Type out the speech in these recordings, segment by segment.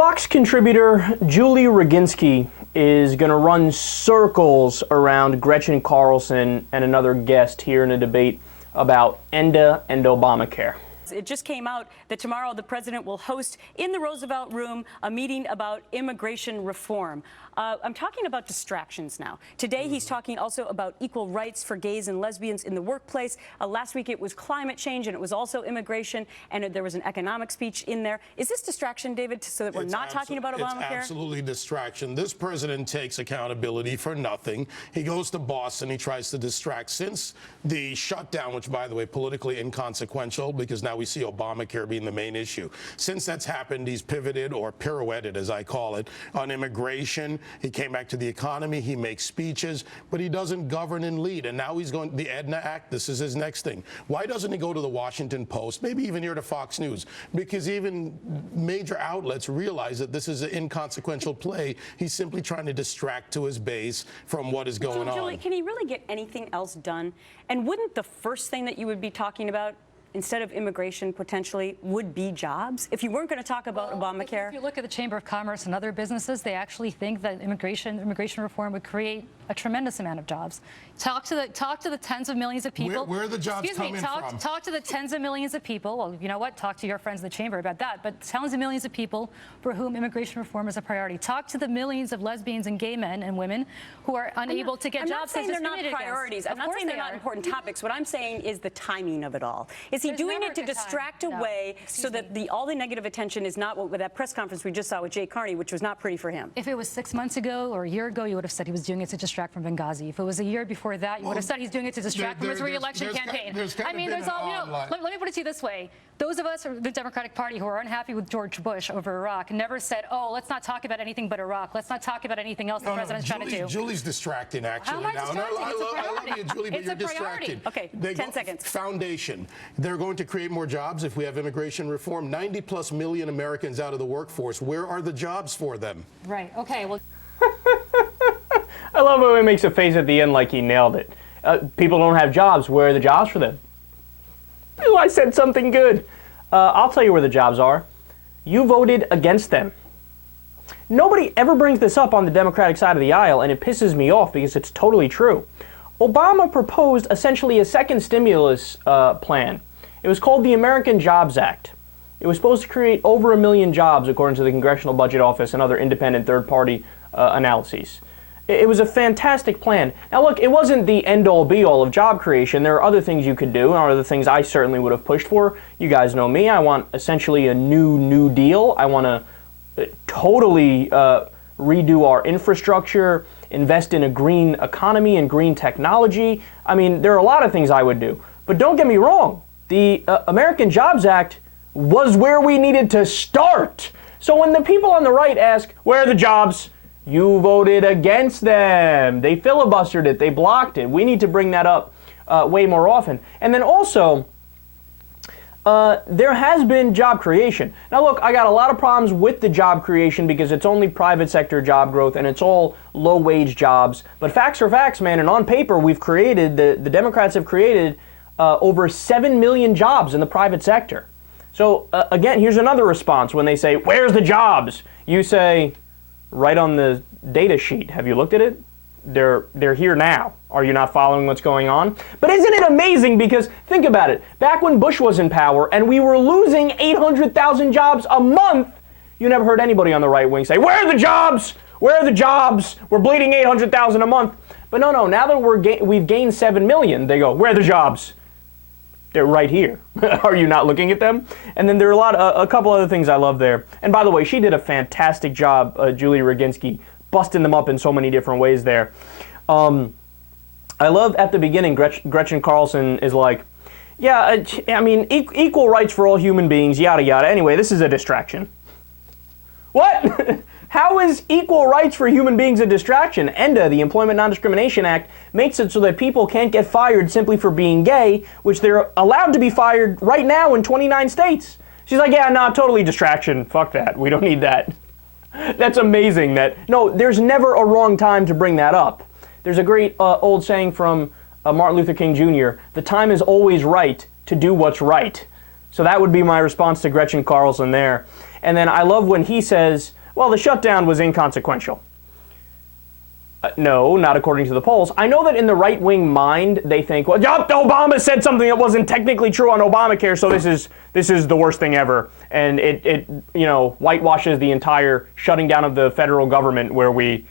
Fox contributor Julie Roginsky is going to run circles around Gretchen Carlson and another guest here in a debate about ENDA and Obamacare. It just came out that tomorrow the president will host in the Roosevelt Room a meeting about immigration reform. I'm talking about distractions now. Today he's talking also about equal rights for gays and lesbians in the workplace. Last week it was climate change and it was also immigration, and there was an economic speech in there. Is this distraction, David, so that we're not talking about Obamacare? It's absolutely distraction. This president takes accountability for nothing. He goes to Boston. He tries to distract. Since the shutdown, which, by the way, politically inconsequential because now we see Obamacare being the main issue. Since that's happened, he's pivoted, or pirouetted as I call it, on immigration. He came back to the economy. He makes speeches, but he doesn't govern and lead. And now he's going, the ENDA Act, this is his next thing. Why doesn't he go to the Washington Post, maybe even here to Fox News? Because even major outlets realize that this is an inconsequential play. He's simply trying to distract to his base from what is going on. Julie, can he really get anything else done? And wouldn't the first thing that you would be talking about, instead of immigration potentially, would be jobs? If you weren't going to talk about Obamacare? If you look at the Chamber of Commerce and other businesses, they actually think that immigration reform would create a tremendous amount of jobs. Talk to the tens of millions of people. Where are the jobs coming from? Talk to the tens of millions of people. Well, you know what? Talk to your friends in the chamber about that. But tens of millions of people for whom immigration reform is a priority. Talk to the millions of lesbians and gay men and women who are unable to get jobs. I'm not saying they're not priorities. I'm not saying they're not important topics. What I'm saying is the timing of it all. Is he doing it to distract away so that all the negative attention is not what with that press conference we just saw with Jay Carney, which was not pretty for him? If it was 6 months ago or a year ago, you would have said he was doing it to distract from Benghazi. If it was a year before that, you would have said he's doing it to distract from his re-election campaign. I mean, there's all, you know, let me put it to you this way. Those of us in the Democratic Party who are unhappy with George Bush over Iraq never said, oh, let's not talk about anything but Iraq. Let's not talk about anything else the president's trying to do. Julie's distracting, actually. How am I distracting? I love you, Julie, but you're distracting. Okay, 10 seconds. Foundation. They're going to create more jobs if we have immigration reform. 90+ million Americans out of the workforce. Where are the jobs for them? Right. Okay. Well. I love how he makes a face at the end like he nailed it. People don't have jobs. Where are the jobs for them? Oh, I said something good. I'll tell you where the jobs are. You voted against them. Nobody ever brings this up on the Democratic side of the aisle, and it pisses me off because it's totally true. Obama proposed essentially a second stimulus plan. It was called the American Jobs Act. It was supposed to create over 1 million jobs, according to the Congressional Budget Office and other independent third-party analyses. It was a fantastic plan. Now look, it wasn't the end-all be-all of job creation. There are other things you could do, and other things I certainly would have pushed for. You guys know me. I want essentially a new deal. I want to totally redo our infrastructure, invest in a green economy and green technology. I mean, there are a lot of things I would do. But don't get me wrong. The American Jobs Act was where we needed to start. So when the people on the right ask, where are the jobs? You voted against them. They filibustered it. They blocked it. We need to bring that up way more often. And then also, there has been job creation. Now look, I got a lot of problems with the job creation because it's only private sector job growth and it's all low-wage jobs. But facts are facts, man. And on paper, we've created, the Democrats have created over 7 million jobs in the private sector. So again, here's another response when they say, where's the jobs? You say, right on the data sheet. Have you looked at it? They're here now. Are you not following what's going on? But isn't it amazing? Because think about it. Back when Bush was in power and we were losing 800,000 jobs a month, you never heard anybody on the right wing say, where are the jobs? Where are the jobs? We're bleeding 800,000 a month. But no, now that we've gained 7 million, they go, where are the jobs? They're right here. Are you not looking at them? And then there are a couple other things I love there. And by the way, she did a fantastic job, Julie Roginsky, busting them up in so many different ways there. I love at the beginning, Gretchen Carlson is like, yeah, I mean, equal rights for all human beings, yada, yada. Anyway, this is a distraction. What? How is equal rights for human beings a distraction? ENDA, the Employment Non-Discrimination Act, makes it so that people can't get fired simply for being gay, which they're allowed to be fired right now in 29 states. She's like, yeah, no, totally distraction. Fuck that. We don't need that. That's amazing that, no, there's never a wrong time to bring that up. There's a great old saying from Martin Luther King Jr., the time is always right to do what's right. So that would be my response to Gretchen Carlson there. And then I love when he says, well, the shutdown was inconsequential. No, not according to the polls. I know that in the right-wing mind, they think, well, Obama said something that wasn't technically true on Obamacare, so this is the worst thing ever. And it whitewashes the entire shutting down of the federal government, where we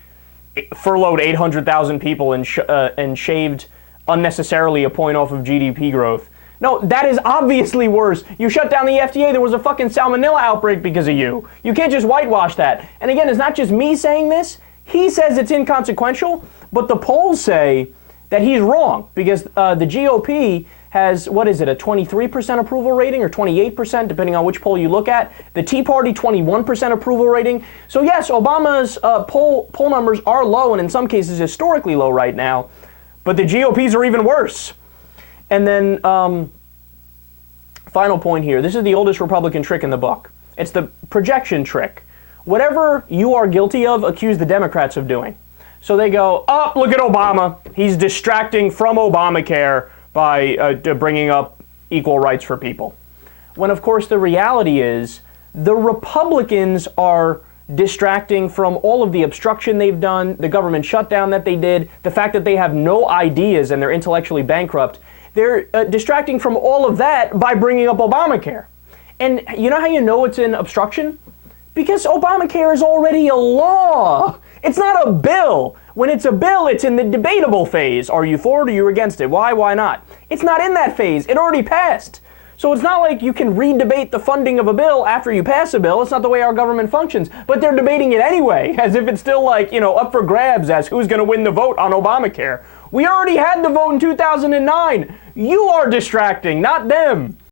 furloughed 800,000 people and shaved unnecessarily a point off of GDP growth. No, that is obviously worse. You shut down the FDA, there was a fucking salmonella outbreak because of you. You can't just whitewash that. And again, it's not just me saying this. He says it's inconsequential, but the polls say that he's wrong because the GOP has, what is it, a 23% approval rating or 28%, depending on which poll you look at. The Tea Party, 21% approval rating. So yes, Obama's poll numbers are low, and in some cases historically low right now, but the GOP's are even worse. And then, final point here. This is the oldest Republican trick in the book. It's the projection trick. Whatever you are guilty of, accuse the Democrats of doing. So they go, oh, look at Obama. He's distracting from Obamacare by bringing up equal rights for people. When, of course, the reality is the Republicans are distracting from all of the obstruction they've done, the government shutdown that they did, the fact that they have no ideas and they're intellectually bankrupt. They're distracting from all of that by bringing up Obamacare. And you know how you know it's an obstruction? Because Obamacare is already a law. It's not a bill. When it's a bill, it's in the debatable phase. Are you for it or are you against it? Why? Why not? It's not in that phase. It already passed. So it's not like you can re-debate the funding of a bill after you pass a bill. It's not the way our government functions. But they're debating it anyway, as if it's still up for grabs as who's going to win the vote on Obamacare. We already had the vote in 2009. You are distracting, not them.